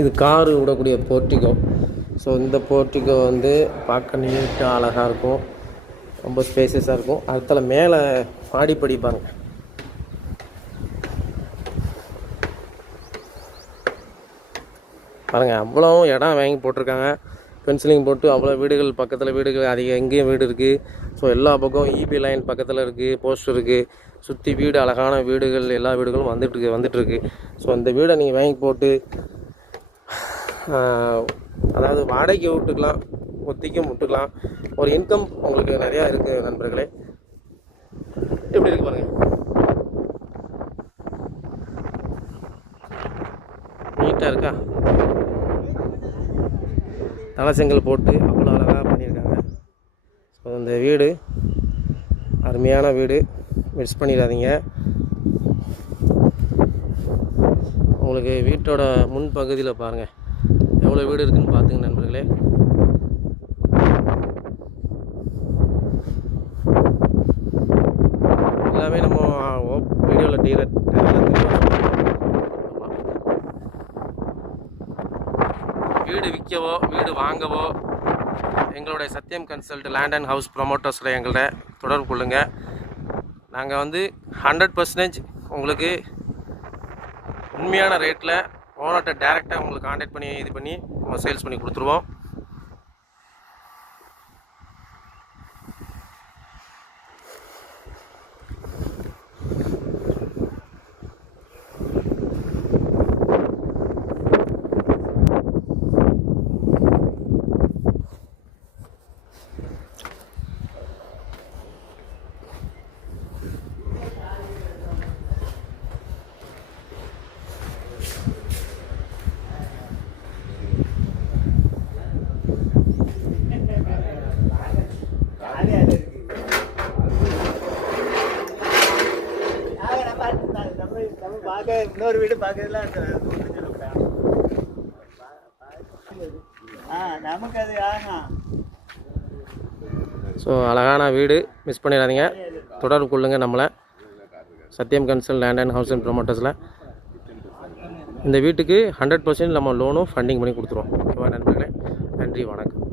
இது காரு விடக்கூடிய portico. So இந்த போர்ட்டிகோ வந்து பார்க்க நீட்டாக அழகாக இருக்கும், ரொம்ப ஸ்பேசியஸாக இருக்கும். அடுத்தல மேலே மாடிப்படி பாருங்கள். பாருங்கள், அவ்வளோ இடம் வாங்கி போட்டிருக்காங்க, பென்சிலிங் போட்டு அவ்வளோ வீடுகள், பக்கத்தில் வீடுகள் அதிகம், எங்கேயும் வீடு இருக்குது. ஸோ எல்லா பக்கம் இபி லைன் பக்கத்தில் இருக்குது, போஸ்ட் இருக்குது, சுற்றி வீடு, அழகான வீடுகள், எல்லா வீடுகளும் வந்துட்டுருக்கு. ஸோ இந்த வீடை நீங்கள் வாங்கி போட்டு அதாவது வாடகைக்கு விட்டுக்கலாம், ஒத்திக்கும் விட்டுக்கலாம். ஒரு இன்கம் உங்களுக்கு நிறையா இருக்குது நண்பர்களே. எப்படி இருக்கு பாருங்கள், நீட்டாக இருக்கா? தலை செங்கல் போட்டு அவ்வளோ அழகாக பண்ணியிருக்காங்க. ஸோ இந்த வீடு அருமையான வீடு, மிஸ் பண்ணிடாதீங்க. உங்களுக்கு வீட்டோட முன்பகுதியில் பாருங்கள் எவ்வளோ வீடு இருக்குதுன்னு பார்த்துங்க நண்பர்களே. எல்லாமே நம்ம வீடியோவில் வீடு விற்கவோ வீடு வாங்கவோ எங்களுடைய சத்யம் கன்சல்ட் லேண்ட் அண்ட் ஹவுஸ் ப்ரொமோட்டர்ஸில் எங்கள்கிட்ட தொடர்பு கொள்ளுங்கள். நாங்கள் வந்து 100% உங்களுக்கு உண்மையான ரேட்டில் ஓனர்கிட்ட டேரெக்டாக உங்களுக்கு கான்டாக்ட் பண்ணி இது பண்ணி நம்ம சேல்ஸ் பண்ணி கொடுத்துருவோம். இன்னொரு வீடு பார்க்கறதுல நமக்கு அது ஸோ அழகான வீடு, மிஸ் பண்ணிடாதீங்க. தொடர்பு கொள்ளுங்கள் நம்மளை Sathyam consult land and house and ப்ரொமோட்டர்ஸில். இந்த வீட்டுக்கு 100% நம்ம லோனும் ஃபண்டிங் பண்ணி கொடுத்துருவோம். ஓகேவா நண்பர்களே, நன்றி, வணக்கம்.